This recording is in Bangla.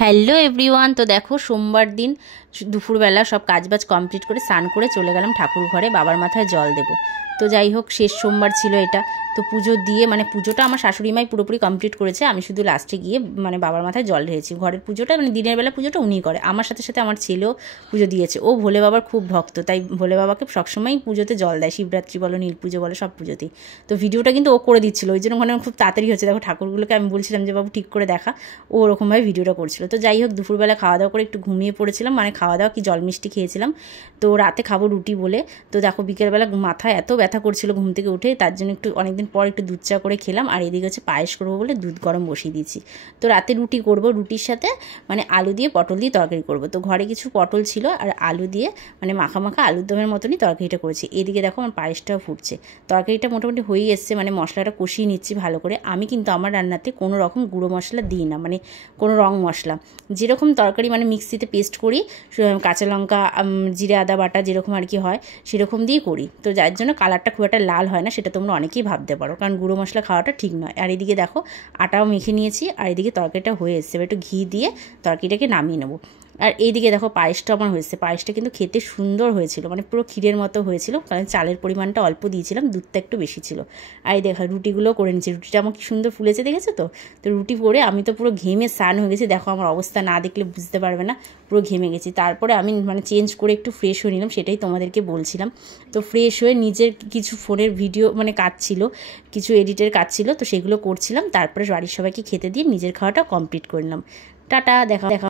Hello everyone. তো দেখো সোমবার দিন দুপুরবেলা সব কাজবাজ কমপ্লিট করে স্নান করে চলে গেলাম ঠাকুর ঘরে বাবার মাথায় জল দেব। তো যাই হোক, শেষ সোমবার ছিল এটা। তো পুজো দিয়ে পুজোটা আমার শাশুড়ি মাই পুরোপুরি কমপ্লিট করেছে, আমি শুধু লাস্টে গিয়ে বাবার মাথায় জল ঢেলেছি। ঘরের পুজোটা দিনের বেলা পুজোটা উনিই করে, আমার সাথে সাথে আমার ছেলেও পুজো দিয়েছে। ও ভোলে বাবার খুব ভক্ত, তাই ভোলে বাবাকে সবসময়ই পুজোতে জল দেয়, শিবরাত্রি বলো নীল পুজো বলো সব পুজোতেই। তো ভিডিওটা কিন্তু ও করে দিচ্ছিলো, ওই জন্য ওখানে খুব তাড়াতাড়ি হচ্ছে। দেখো ঠাকুরগুলোকে আমি বলছিলাম যে বাবু ঠিক করে দেখা, ও ওরকমভাবে ভিডিওটা করছিল। তো যাই হোক, দুপুরবেলা খাওয়া দাওয়া করে একটু ঘুমিয়ে পড়েছিলাম, খাওয়া দাওয়া কি জল মিষ্টি খেয়েছিলাম। তো রাতে খাবো রুটি বলে। তো দেখো বিকেলবেলা মাথায় এত ব্যথা করছিল ঘুম থেকে উঠে, তার জন্য একটু অনেকদিন পর একটু দুধ চা করে খেলাম। আর এদিকে হচ্ছে পায়েস করবো বলে দুধ গরম বসিয়ে দিয়েছি। তো রাতে রুটি করব, রুটির সাথে আলু দিয়ে পটল দিয়ে তরকারি করব। তো ঘরে কিছু পটল ছিল আর আলু দিয়ে মাখা মাখা আলুর দমের মতনই তরকারিটা করেছি। এদিকে দেখো আমার পায়েসটাও ফুটছে। তরকারিটা মোটামুটি হয়েই এসছে, মশলাটা কষিয়ে নিচ্ছি ভালো করে। আমি কিন্তু আমার রান্নাতে কোনো রকম গুঁড়ো মশলা দিই না, কোনো রং মশলা। যেরকম তরকারি মিক্সিতে পেস্ট করি, কাঁচা লঙ্কা জিরে আদা বাটা যেরকম আর কি হয় সেরকম দিয়েই করি। তো যার জন্য কালারটা খুব একটা লাল হয় না, সেটা তোমরা অনেকেই ভাবতে পারো, কারণ গুঁড়ো মশলা খাওয়াটা ঠিক নয়। আর এদিকে দেখো আটাও মেখে নিয়েছি, আর এদিকে তরকারিটা হয়ে এসছে। একটু ঘি দিয়ে তরকারিটাকে নামিয়ে নেবো। আর এইদিকে দেখো পায়েসটা আমার হয়েছে। পায়েসটা কিন্তু খেতে সুন্দর হয়েছিল, পুরো ক্ষীরের মতো হয়েছিল, কারণ চালের পরিমাণটা অল্প দিয়েছিলাম, দুধটা একটু বেশি ছিল। আর এই দেখো রুটিগুলোও করে নিচ্ছি। রুটিটা আমার কি সুন্দর ফুলেছে দেখেছো তো। তো রুটি করে আমি তো পুরো ঘেমে স্নান হয়ে গেছি। দেখো আমার অবস্থা না দেখলে বুঝতে পারবে না, পুরো ঘেমে গেছি। তারপরে আমি চেঞ্জ করে একটু ফ্রেশ হয়ে নিলাম, সেটাই তোমাদেরকে বলছিলাম। তো ফ্রেশ হয়ে নিজের কিছু ফোনের ভিডিও কাজ ছিল, কিছু এডিটের কাজ ছিল, তো সেগুলো করছিলাম। তারপরে বাড়ির সবাইকে খেতে দিয়ে নিজের খাওয়াটা কমপ্লিট করলাম। টাটা, দেখা দেখা।